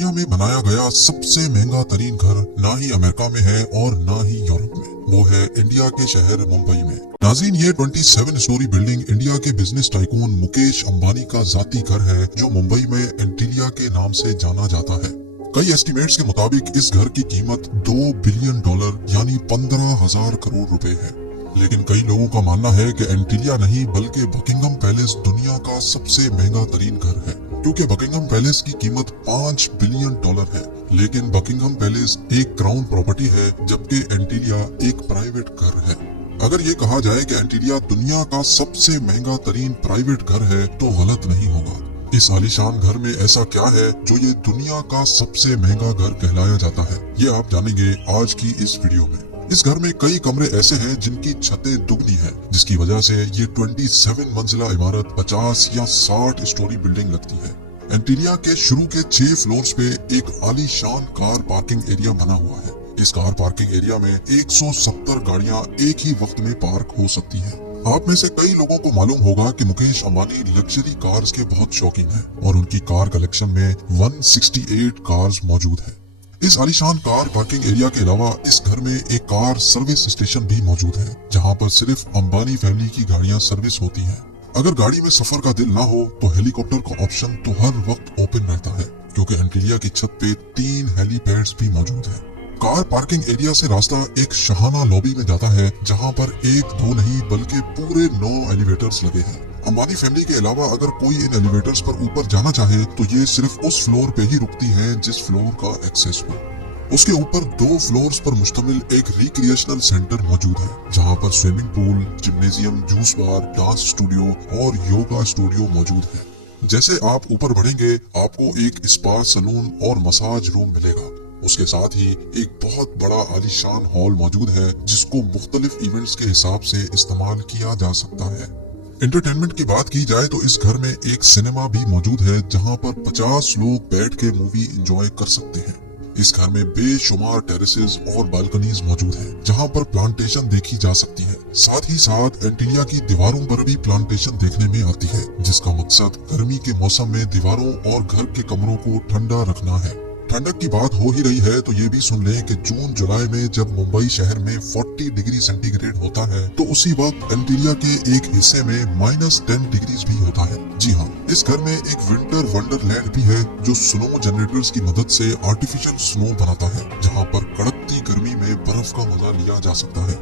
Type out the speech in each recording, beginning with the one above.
दुनिया में बनाया गया सबसे महंगा तरीन घर ना ही अमेरिका में है और ना ही यूरोप में, वो है इंडिया के शहर मुंबई में। नाज़रीन, ये 27 स्टोरी बिल्डिंग इंडिया के बिजनेस टाइकून मुकेश अंबानी का जाती घर है जो मुंबई में एंटीलिया के नाम से जाना जाता है। कई एस्टिमेट्स के मुताबिक इस घर की कीमत $2 बिलियन यानी 15,000 करोड़ रुपए है। लेकिन कई लोगों का मानना है कि एंटीलिया नहीं बल्कि बकिंगम पैलेस दुनिया का सबसे महंगा तरीन घर है, क्योंकि बकिंगम पैलेस की कीमत $5 बिलियन है। लेकिन बकिंगम पैलेस एक क्राउन प्रॉपर्टी है जबकि एंटीलिया एक प्राइवेट घर है। अगर ये कहा जाए कि एंटीलिया दुनिया का सबसे महंगा तरीन प्राइवेट घर है तो गलत नहीं होगा। इस आलीशान घर में ऐसा क्या है जो ये दुनिया का सबसे महंगा घर कहलाया जाता है, ये आप जानेंगे आज की इस वीडियो में। इस घर में कई कमरे ऐसे हैं जिनकी छतें दुगनी हैं, जिसकी वजह से ये 27 मंजिला इमारत 50 या 60 स्टोरी बिल्डिंग लगती है। एंटीलिया के शुरू के 6 फ्लोर्स पे एक आलीशान कार पार्किंग एरिया बना हुआ है। इस कार पार्किंग एरिया में 170 गाड़ियां एक ही वक्त में पार्क हो सकती हैं। आप में से कई लोगों को मालूम होगा कि मुकेश अंबानी लग्जरी कार्स के बहुत शौकीन हैं और उनकी कार कलेक्शन में 168 कार्स मौजूद है। इस आलीशान कार पार्किंग एरिया के अलावा इस घर में एक कार सर्विस स्टेशन भी मौजूद है, जहां पर सिर्फ अंबानी फैमिली की गाड़ियां सर्विस होती हैं। अगर गाड़ी में सफर का दिल ना हो तो हेलीकॉप्टर का ऑप्शन तो हर वक्त ओपन रहता है, क्योंकि एंटीलिया की छत पे 3 हेलीपैड्स भी मौजूद है। कार पार्किंग एरिया से रास्ता एक शहाना लॉबी में जाता है, जहां पर 1-2 नहीं बल्कि पूरे 9 एलिवेटर्स लगे हैं। अंबानी फैमिली के अलावा अगर कोई इन एलिवेटर्स पर ऊपर जाना चाहे तो ये सिर्फ उस फ्लोर पे ही रुकती हैं जिस फ्लोर का एक्सेस हो। उसके ऊपर 2 फ्लोर्स पर मुश्तमिल एक रिक्रिएशनल सेंटर मौजूद है, जहां पर स्विमिंग पूल, जिम्नेजियम, जूस बार, डांस स्टूडियो और योगा स्टूडियो मौजूद है। जैसे आप ऊपर बढ़ेंगे आपको एक स्पा, सलून और मसाज रूम मिलेगा। उसके साथ ही एक बहुत बड़ा आलीशान हॉल मौजूद है जिसको मुख्तलिफ इवेंट्स के हिसाब से इस्तेमाल किया जा सकता है। एंटरटेनमेंट की बात की जाए तो इस घर में एक सिनेमा भी मौजूद है, जहां पर 50 लोग बैठ के मूवी एंजॉय कर सकते हैं। इस घर में बेशुमार टेरेसेस और बालकनीज मौजूद हैं, जहां पर प्लांटेशन देखी जा सकती है। साथ ही साथ एंटीलिया की दीवारों पर भी प्लांटेशन देखने में आती है, जिसका मकसद गर्मी के मौसम में दीवारों और घर के कमरों को ठंडा रखना है। ठंडक की बात हो ही रही है तो ये भी सुन लें कि जून जुलाई में जब मुंबई शहर में 40 डिग्री सेंटीग्रेड होता है तो उसी वक्त एंटीलिया के एक हिस्से में -10 डिग्रीज भी होता है। जी हाँ, इस घर में एक विंटर वंडरलैंड भी है जो स्नो जनरेटर्स की मदद से आर्टिफिशियल स्नो बनाता है, जहाँ पर कड़कती गर्मी में बर्फ का मजा लिया जा सकता है।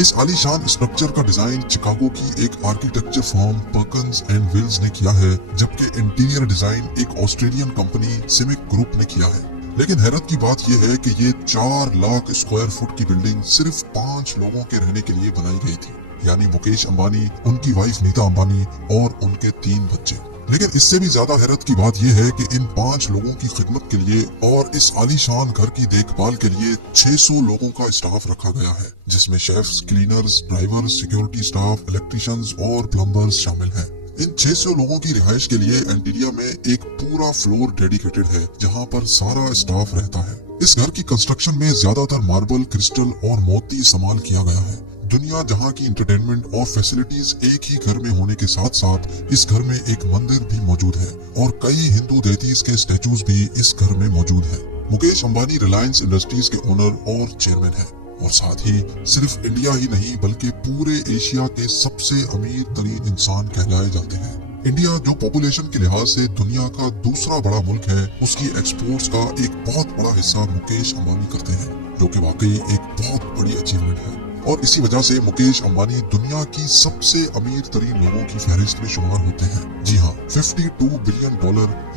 इस आलीशान स्ट्रक्चर का डिजाइन चिकागो की एक architecture firm Perkins and Wills ने किया है, जबकि इंटीरियर डिजाइन एक ऑस्ट्रेलियन कंपनी सिमिक ग्रुप ने किया है। लेकिन हैरत की बात यह है कि ये 4 लाख स्क्वायर फुट की बिल्डिंग सिर्फ 5 लोगों के रहने के लिए बनाई गई थी, यानी मुकेश अंबानी, उनकी वाइफ नीता अंबानी और उनके 3 बच्चे। लेकिन इससे भी ज्यादा हैरत की बात यह है कि इन 5 लोगों की खिदमत के लिए और इस आलीशान घर की देखभाल के लिए 600 लोगों का स्टाफ रखा गया है, जिसमें chefs, cleaners, drivers, security staff, electricians और प्लम्बर्स शामिल हैं। इन 600 लोगों की रिहाइश के लिए एंटीलिया में एक पूरा फ्लोर डेडिकेटेड है, जहां पर सारा स्टाफ रहता है। इस घर की कंस्ट्रक्शन में ज्यादातर मार्बल, क्रिस्टल और मोती इस्तेमाल किया गया है। दुनिया जहां की इंटरटेनमेंट और फैसिलिटीज एक ही घर में होने के साथ साथ इस घर में एक मंदिर भी मौजूद है और कई हिंदू देवताओं के स्टैचूज भी इस घर में मौजूद है। मुकेश अंबानी रिलायंस इंडस्ट्रीज के ओनर और चेयरमैन है और साथ ही सिर्फ इंडिया ही नहीं बल्कि पूरे एशिया के सबसे अमीर तरीन इंसान कहलाए जाते हैं। इंडिया जो पॉपुलेशन के लिहाज से दुनिया का दूसरा बड़ा मुल्क है, उसकी एक्सपोर्ट्स का एक बहुत बड़ा हिस्सा मुकेश अंबानी करते हैं, जो कि वाकई एक बहुत बड़ी अचीवमेंट है। और इसी वजह से मुकेश अंबानी दुनिया की सबसे अमीर तरीन लोगों की फहरिस्त में शुमार होते हैं। जी हाँ, $52 बिलियन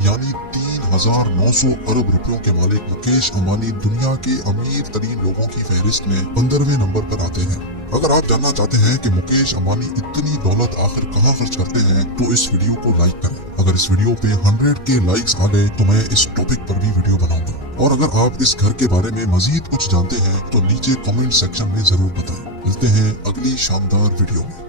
यानी 3,900 अरब रुपयों के मालिक मुकेश अंबानी दुनिया के अमीर तरीन लोगों की फहरिस्त में 15वें नंबर पर आते हैं। अगर आप जानना चाहते हैं कि मुकेश अंबानी इतनी दौलत आखिर कहाँ खर्च करते हैं तो इस वीडियो को लाइक करें। अगर इस वीडियो पे 100K लाइक्स आ गए तो मैं इस टॉपिक पर भी वीडियो बनाऊंगा। और अगर आप इस घर के बारे में मजीद कुछ जानते हैं तो नीचे कमेंट सेक्शन में जरूर बताएं। मिलते हैं अगली शानदार वीडियो में।